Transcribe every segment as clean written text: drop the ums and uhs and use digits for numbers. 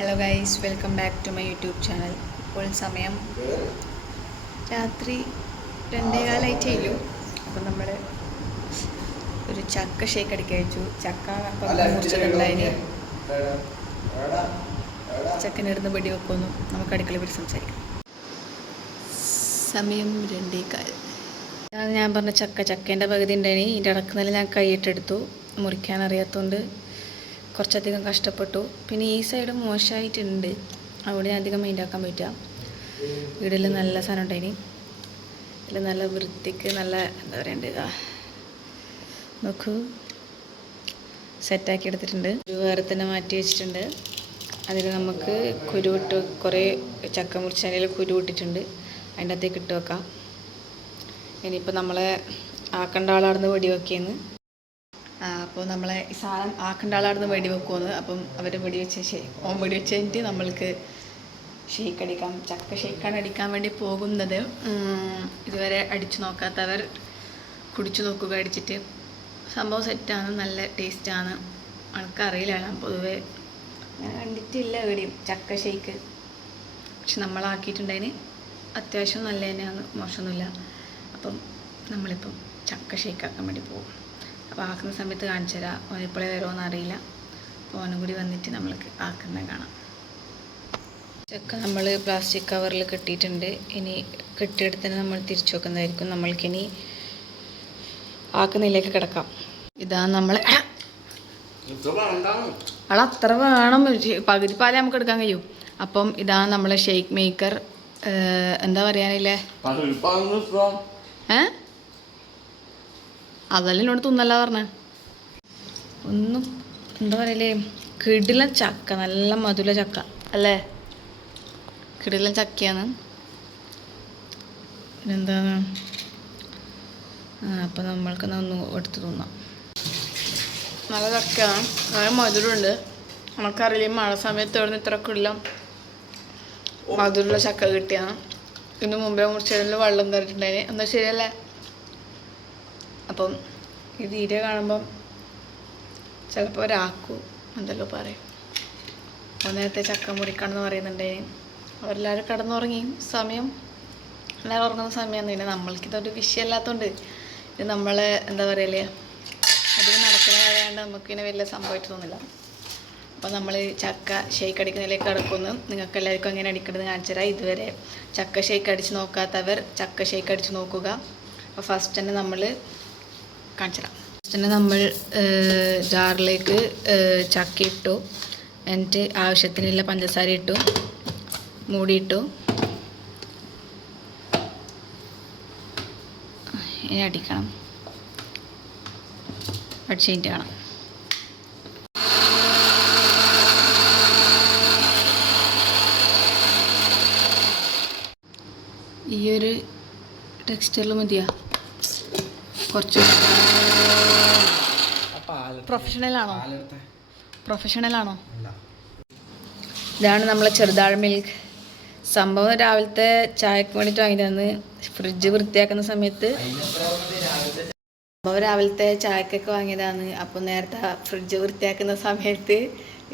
Hello guys, welcome back to my YouTube channel. ഇപ്പോൾ സമയം രാത്രി 2:15 അപ്പം നമ്മൾ ഒരു ചക്ക ഷേക്ക് അടിക്കാൻ വെച്ചു. ചക്ക മുറിച്ചിട്ടുണ്ടായിന്. ചക്കനിടുന്ന് വെടി വെക്കുന്നു. നമുക്ക് അടുക്കളയിൽ പോയി സംസാരിക്കാം. സമയം 2:15. ഞാൻ പറഞ്ഞ ചക്കേൻ്റെ പകുതി ഉണ്ടായിന്. ഇതിൻ്റെ ഇടക്കുന്നില്ല ഞാൻ കൈയിട്ടെടുത്തു. മുറിക്കാൻ അറിയാത്തതുകൊണ്ട് കുറച്ചധികം കഷ്ടപ്പെട്ടു. പിന്നെ ഈ സൈഡ് മോശമായിട്ടുണ്ട്, അവിടെ ഞാൻ അധികം മൈൻഡാക്കാൻ പറ്റുക. വീട്ടിൽ നല്ല സാധനം ഉണ്ടായിന്. ഇതിൽ നല്ല വൃത്തിക്ക് നല്ല എന്താ പറയണ്ടത്, നോക്കൂ, സെറ്റാക്കി എടുത്തിട്ടുണ്ട്. ഒരു വേറെ തന്നെ മാറ്റി വെച്ചിട്ടുണ്ട്. അതിൽ നമുക്ക് കുരുവിട്ട് കുറേ ചക്ക മുറിച്ചതിൽ കുരുവിട്ടിട്ടുണ്ട്. അതിൻ്റെ അകത്തേക്ക് ഇട്ട് വെക്കാം. ഇനിയിപ്പോൾ നമ്മളെ ആക്കേണ്ട ആളാർന്ന് വെടി വെക്കിയെന്ന്. അപ്പോൾ നമ്മളെ ഈ സാധനം ആക്കേണ്ട ആളാർന്ന് വെടി വെക്കുമെന്ന്. അപ്പം അവർ വെടി വെച്ച് കഴിഞ്ഞിട്ട് നമ്മൾക്ക് ഷേക്ക് അടിക്കാം. ചക്ക ഷേക്കാണ് അടിക്കാൻ വേണ്ടി പോകുന്നത്. ഇതുവരെ അടിച്ചു നോക്കാത്തവർ കുടിച്ചു നോക്കുക. അടിച്ചിട്ട് സംഭവം സെറ്റാണ്, നല്ല ടേസ്റ്റാണ്. ആൾക്കറിയില്ല, ഞാൻ പൊതുവേ ഞാൻ കണ്ടിട്ടില്ല എവിടെയും ചക്ക ഷേക്ക്. പക്ഷെ നമ്മളാക്കിയിട്ടുണ്ടതിന് അത്യാവശ്യം നല്ല തന്നെയാണ്, മോശമൊന്നുമില്ല. അപ്പം നമ്മളിപ്പം ചക്ക ഷേക്കാക്കാൻ വേണ്ടി പോകും. അപ്പോൾ ആക്കുന്ന സമയത്ത് കാണിച്ചു തരാം. ഓനിപ്പോഴേ വരുമോയെന്ന് അറിയില്ല. അപ്പോൾ ഓനും കൂടി വന്നിട്ട് നമ്മൾക്ക് ആക്കുന്നത് കാണാം. ചക്ക നമ്മൾ പ്ലാസ്റ്റിക് കവറിൽ കെട്ടിയിട്ടുണ്ട്. ഇനി കെട്ടിയെടുത്ത് തന്നെ നമ്മൾ തിരിച്ചു വെക്കുന്നതായിരിക്കും. നമ്മൾക്കിനി ആക്കുന്നിലേക്ക് കിടക്കാം. ഇതാ നമ്മൾ അത്ര വേണം, പകുതി പാലേ നമുക്ക് എടുക്കാൻ കഴിയും. അപ്പം ഇതാണ് നമ്മളെ ഷേക്ക് മേക്കർ. എന്താ പറയാനില്ലേ, അതെല്ലാം എന്നോട് തിന്നല്ല പറഞ്ഞ ഒന്നും. എന്താ പറയലേ, കിടിലൻ ചക്ക, നല്ല മധുര ചക്ക അല്ലേ, കിടിലൻ ചക്കയാണ്. പിന്നെന്താണ്, അപ്പം നമ്മൾക്ക് ഒന്ന് എടുത്ത് തിന്നാം. നല്ല ചക്കയാണ്, നല്ല മധുരമുണ്ട്. നമുക്കറിയില്ല മഴ സമയത്ത് എവിടെ നിന്ന് ഇത്ര കിടിലം മധുരമുള്ള ചക്ക കിട്ടിയാണ്. ഇതിന് മുമ്പേ മുറിച്ചതിൽ വെള്ളം തന്നിട്ടുണ്ടായിന്. എന്താ ശരിയല്ലേ? അപ്പം ഈ വീഡിയോ കാണുമ്പം ചിലപ്പോൾ ഒരാക്കൂ എന്തല്ലോ പറയും. അപ്പോൾ നേരത്തെ ചക്ക മുറിക്കണമെന്ന് പറയുന്നുണ്ടായിന്. അവരെല്ലാവരും കിടന്നുറങ്ങി. സമയം എല്ലാവരും ഉറങ്ങുന്ന സമയമാണ്. പിന്നെ നമ്മൾക്കിതൊരു വിഷയമല്ലാത്തതുകൊണ്ട് ഇത് നമ്മളെ എന്താ പറയല്ലേ, അധികം നടക്കുന്ന കാര്യമായതുകൊണ്ട് നമുക്കിങ്ങനെ വലിയ സംഭവമായിട്ട് തോന്നില്ല. അപ്പോൾ നമ്മൾ ചക്ക ഷേക്ക് അടിക്കുന്നതിലേക്ക് കിടക്കുന്നു. നിങ്ങൾക്ക് എല്ലാവർക്കും എങ്ങനെ അടിക്കേണ്ടത് കാണിച്ചു തരാം. ഇതുവരെ ചക്ക ഷേക്ക് അടിച്ച് നോക്കാത്തവർ ചക്ക ഷേക്ക് അടിച്ച് നോക്കുക. അപ്പോൾ ഫസ്റ്റ് തന്നെ നമ്മൾ കാണിച്ചു തരാം. ഫസ്റ്റ് തന്നെ നമ്മൾ ജാറിലേക്ക് ചക്ക ഇട്ടു. എന്നിട്ട് ആവശ്യത്തിനുള്ള പഞ്ചസാര ഇട്ടു, മൂടിയിട്ടു. ഇനി അടിക്കണം. അടിച്ച് കഴിഞ്ഞിട്ട് കാണാം. ഈ ഒരു ടെക്സ്ചറിൽ മതിയാ? കുറച്ച് പ്രൊഫഷണലാണോ? ഇതാണ് നമ്മളെ ചെറുതാഴ മിൽക്ക്. സംഭവം രാവിലത്തെ ചായക്ക് വേണ്ടിയിട്ട് വാങ്ങിയതാണ്. ഫ്രിഡ്ജ് വൃത്തിയാക്കുന്ന സമയത്ത് രാവിലത്തെ ചായക്കൊക്കെ വാങ്ങിയതാണ്. അപ്പോൾ നേരത്തെ ഫ്രിഡ്ജ് വൃത്തിയാക്കുന്ന സമയത്ത്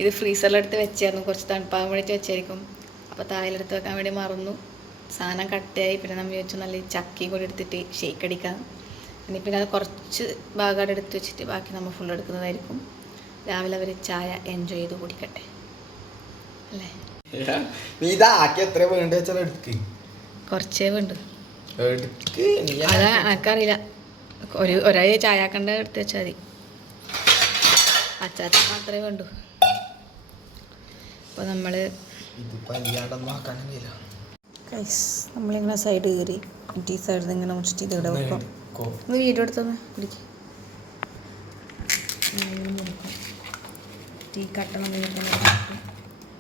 ഇത് ഫ്രീസറിലെടുത്ത് വെച്ചായിരുന്നു. കുറച്ച് തണുപ്പാകാൻ വേണ്ടിയിട്ട് വെച്ചായിരിക്കും. അപ്പോൾ താഴെടുത്ത് വെക്കാൻ വേണ്ടി മറന്നു. സാധനം കട്ടയായി. പിന്നെ നമ്മൾ വെച്ചു നല്ല ചക്കയും കൂടി എടുത്തിട്ട് ഷേക്ക് അടിക്കാം. ഇനി പിന്നെ അത് കുറച്ച് ഭാഗം എടുത്ത് വെച്ചിട്ട് ബാക്കി നമ്മൾ ഫുൾ എടുക്കുന്നതായിരിക്കും. രാവിലെ അവർ ചായ എൻജോയ് ചെയ്ത് കുടിക്കട്ടെ അല്ലേ? കുറച്ചേ വേണ്ടു. അതാ എനക്കറിയില്ല. ഒരാൾ ചായ ആക്കണ്ട എടുത്ത് വെച്ചാൽ മതി. അച്ചാച്ച മാത്രമേ വേണ്ടു. അപ്പോൾ നമ്മളിങ്ങനെ സൈഡ് കയറി ഈ സൈഡിൽ നിന്ന് ഇങ്ങനെ മുറിച്ചിട്ട് ഇതിവിടെ വെക്കാം. ഒന്ന് വീഡിയോ എടുത്തൊന്ന് പിടിക്കും. ടീ കട്ടണം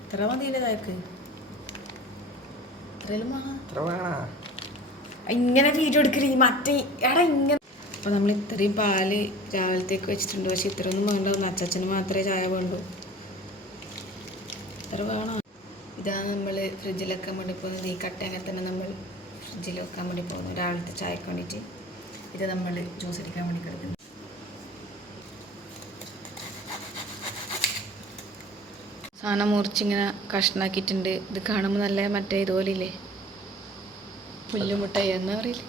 ഇത്ര മതിയില്ലേ ചായക്ക്? ഇങ്ങനെ വീഡിയോ എടുക്കരുത് മറ്റേ എടാ ഇങ്ങനെ. അപ്പോൾ നമ്മൾ ഇത്രയും പാല് രാവിലത്തേക്ക് വെച്ചിട്ടുണ്ട്. പക്ഷെ ഇത്രയൊന്നും വേണ്ട. അച്ചാച്ചന് മാത്രമേ ചായ വേണ്ടൂ. ഇത്ര വേണം. ഇതാണ് നമ്മൾ ഫ്രിഡ്ജിൽ വെക്കാൻ വേണ്ടി പോകുന്നത്. ഈ കട്ട അങ്ങനെ തന്നെ നമ്മൾ ഫ്രിഡ്ജിൽ വെക്കാൻ വേണ്ടി പോകുന്നു രാവിലത്തെ ചായക്ക് വേണ്ടിയിട്ട്. ഇത് നമ്മൾ ജ്യൂസ് അടിക്കാൻ വേണ്ടി കിടക്കുന്നു. സാധനം മുറിച്ചിങ്ങനെ കഷ്ണാക്കിയിട്ടുണ്ട്. ഇത് കാണുമ്പോൾ നല്ല മറ്റേ ഇതുപോലെ ഇല്ലേ, പുല്ലുമുട്ടായി എന്ന് പറയില്ലേ,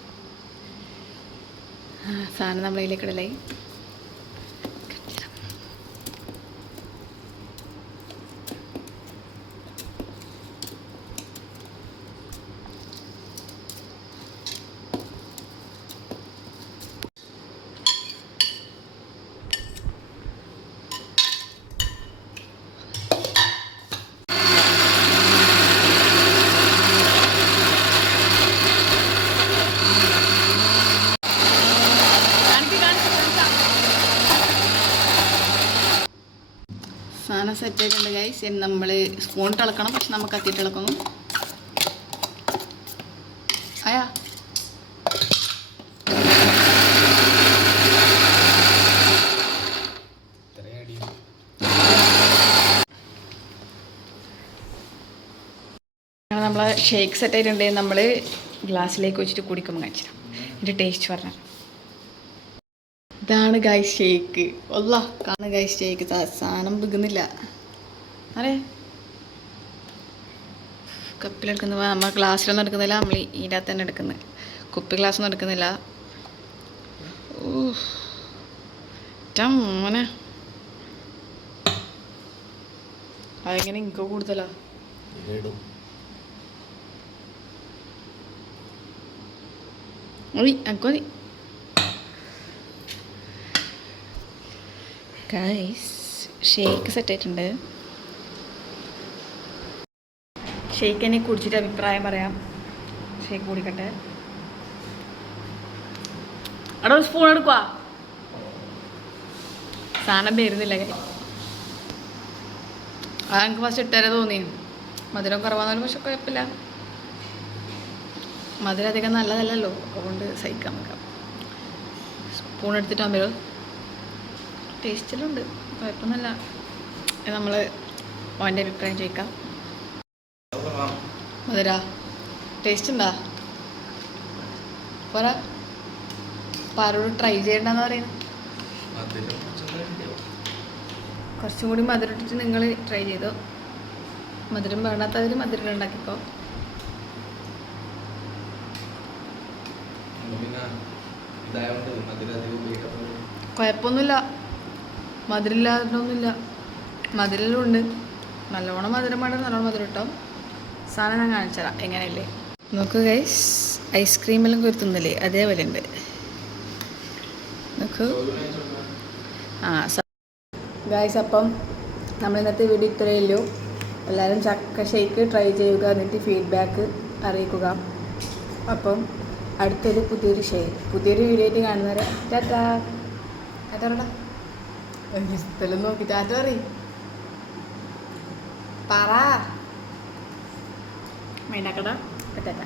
സാധനം നമ്മളതിലേക്ക് ഇടലായി. സാധനം സെറ്റ് ആയിട്ടുണ്ട് ഗൈസ്. ഇനി നമ്മൾ സ്പൂൺ ഇളക്കണം, പക്ഷെ നമുക്ക് കത്തിയിട്ട് ഇളക്കുന്നു. ആയാ നമ്മളെ ഷേക്ക് സെറ്റ് ആയിട്ടുണ്ട്. നമ്മൾ ഗ്ലാസ്സിലേക്ക് വെച്ചിട്ട് കുടിക്കുമ്പോൾ കാണിച്ചിടാം ഇതിൻ്റെ ടേസ്റ്റ് പറഞ്ഞാൽ. ഇതാണ് ഗൈസ് ഷേക്ക്. ഒല്ല കാണുന്ന ഗൈസ് ഷേക്ക്. സാധനം വിൽക്കുന്നില്ല അറേ, കപ്പിലെടുക്കുന്ന നമ്മൾ ഗ്ലാസ്സിലൊന്നും എടുക്കുന്നില്ല, നമ്മൾ ഇതിൻ്റെ അകത്ത് തന്നെ എടുക്കുന്നത്. കുപ്പി ഗ്ലാസ്സൊന്നും എടുക്കുന്നില്ല. മോനെ അതെങ്ങനെ എനിക്ക് കൂടുതലാ. മതി അനക്ക് മതി ഗൈസ്. ഷേക്ക് സെറ്റ് ആയിട്ടുണ്ട്. ഷേക്ക് എന്നെ കുടിച്ചിട്ട് അഭിപ്രായം പറയാം. ഷേക്ക് കുടിക്കട്ടെ. അവിടെ ഒരു സ്പൂൺ എടുക്കുക. സാധനം വരുന്നില്ല. അതെനിക്ക് ഫസ്റ്റ് ഇട്ടേരെ തോന്നി. മധുരം കുറവാന്നാലും പക്ഷെ കുഴപ്പമില്ല. മധുരം അധികം നല്ലതല്ലല്ലോ, അതുകൊണ്ട് സഹിക്കാൻ വെക്കാം. സ്പൂൺ എടുത്തിട്ടാകുമ്പോൾ ടേസ്റ്റിലുണ്ട്, കുഴപ്പമൊന്നുമില്ല. നമ്മൾ ഓൻ്റെ അഭിപ്രായം ചോദിക്കാം. മധുര ടേസ്റ്റ് ഉണ്ടാ പറ. പാരോട് ട്രൈ ചെയ്യണ്ടെന്ന് പറയുന്നത്. കുറച്ചും കൂടി മധുരം ഇട്ടിട്ട് നിങ്ങൾ ട്രൈ ചെയ്തോ. മധുരം വേണ്ടാത്തവർ മധുരം ഉണ്ടാക്കിക്കോ. കുഴപ്പമൊന്നുമില്ല, മധുരമില്ലാതൊന്നുമില്ല. മധുരമെല്ലാം ഉണ്ട്. നല്ലോണം മധുരം വേണ്ട, നല്ലോണം മധുരം ഇട്ടോ. സാധനം ഞാൻ കാണിച്ചു തരാം എങ്ങനെയല്ലേ നോക്കൂ ഗൈസ്. ഐസ്ക്രീമെല്ലാം കുരുത്തുന്നില്ലേ അതേപോലെ ഉണ്ട് നോക്കൂ. ഗൈസ് അപ്പം നമ്മൾ ഇന്നത്തെ വീഡിയോ ഇത്രയേ ഉള്ളൂ. എല്ലാവരും ചക്ക ഷേക്ക് ട്രൈ ചെയ്യുക, എന്നിട്ട് ഫീഡ്ബാക്ക് അറിയിക്കുക. അപ്പം അടുത്തൊരു പുതിയൊരു വീഡിയോ ആയിട്ട് കാണുന്നവരെ ടാറ്റാ. ടാറ്റാ സ്ഥലം നോക്കി ടാറ്റ പറ മൈനാക്കട ടാറ്റ.